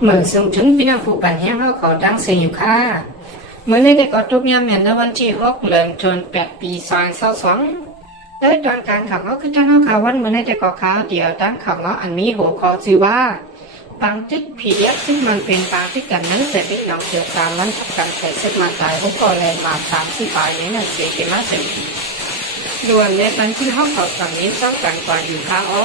เหมือนส่งถึงพี่น้องผู้ปันแห้งเขาขอดังเสียงอยู่ค่ะเมื่อนี้ได้ก็ทุกยามแม่นในวันที่หกเดือนจนแปดปีสองเศร้าสองได้ตอนการขับเขาคือจ้างเขาข่าววันเมื่อนี้ได้ก็ข่าวเดียวตั้งขับเขาอันนี้หัวข้อชื่อว่าปังจิตผีเดียกซึ่งมันเป็นปางที่กันนั้นแต่พี่น้องเกี่ยวกับมันทับกันแต่ซึ่งมันตายเขาก็เลยมาสามสี่ปลายนี้นั่นเสียกันมาเสียด่วนในปันที่ห้องเขาตอนนี้ต้องการกว่าอยู่ค่ะอ้อ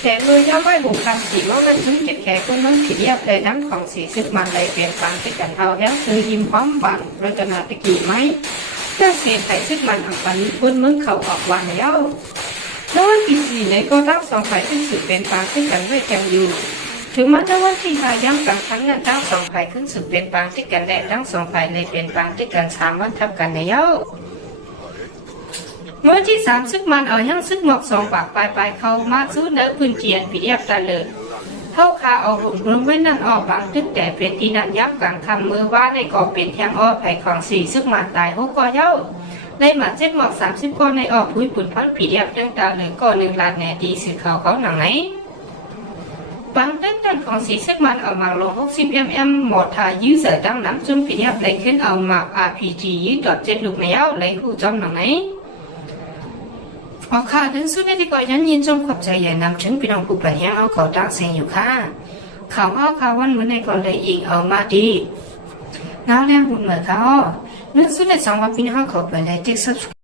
มันตายทุกข้อเลยนี้ลองมาเทปความจำสามสิบข้อเลยคือต้องไหนวันที่สามเดือนโลกกันอีสานทั้งสองซึ่งมันในภูเขาผิดยับเสียเอาแห้งตั้งหนังโตมไม่บุกคำสีว่ามันถึงเจ็ดแขกคนนั้นผิดเยียบเลยน้ำของสีซึกมันเลยเปลี่ยนปางที่กันเอาแล้วคือยิ้มพร้อมบังรัตนาตะกี้ไหมเจ้าเสียไถ่ซึกมันอังปันบนเมืองเขาออกวันแล้วแล้ววันที่สี่ในก็ทั้งสองฝ่ายขึ้นสืบเป็นปางที่กันไว้แกงอยู่ ถึงแม้ว่าวันที่หาย้ำกลางครั้งนั้นทั้งสองฝ่ายขึ้นสืบเป็นปางที่กันและทั้งสองฝ่ายเลยเป็นปางที่กันสามวันทับกันแล้ว เมื่อที่สามซึ่งมันเอายังซึ่งหมอกสองปากปลายปลายเขามาสู้เนื้อพื้นเจียนปีเดียบตาเลยเท่าคาเอาหุ่นรวมไว้นั่นออกบางตึกแต่เป็นที่นั่นย้ำกลางคำมือว่าในก่อเป็นแทงอ้อไผ่ของสี่ซึ่งมันตายหกกอเย้าในหมาเจ็ดหมอกสามสิบก้อนในออกพุ้ยปุ่นพันปีเดียบเรื่องตาเลยก่อนหนึ่งลาดแหน่ดีสื่อเขาเขาหนังไหนบางตึกนั่นของสีซึ่งมันเอามาลงหกสิบเอ็มเอ็มหมดทายื้อเสือตั้งน้ำจุ่มปีเดียบเลยขึ้นเอามา RPG ยื้อดอดเจ็ดลูกแมวเลยหูจอมหนังไหน เอาค่ะถึงสุดนี้ดีกว่ายันยินจมขอบใจใหญ่นำถึงพี่น้องผู้ไปยังเอาเขาดักเสียงอยู่ค่ะเขาเอาข่าววันเหมือนในก่อนเลยอีกเอามาดีน้าแรงหุ่นเหมือนเขาเรื่องสุดในสองวันพี่น้องเขาไปเลยที่สุด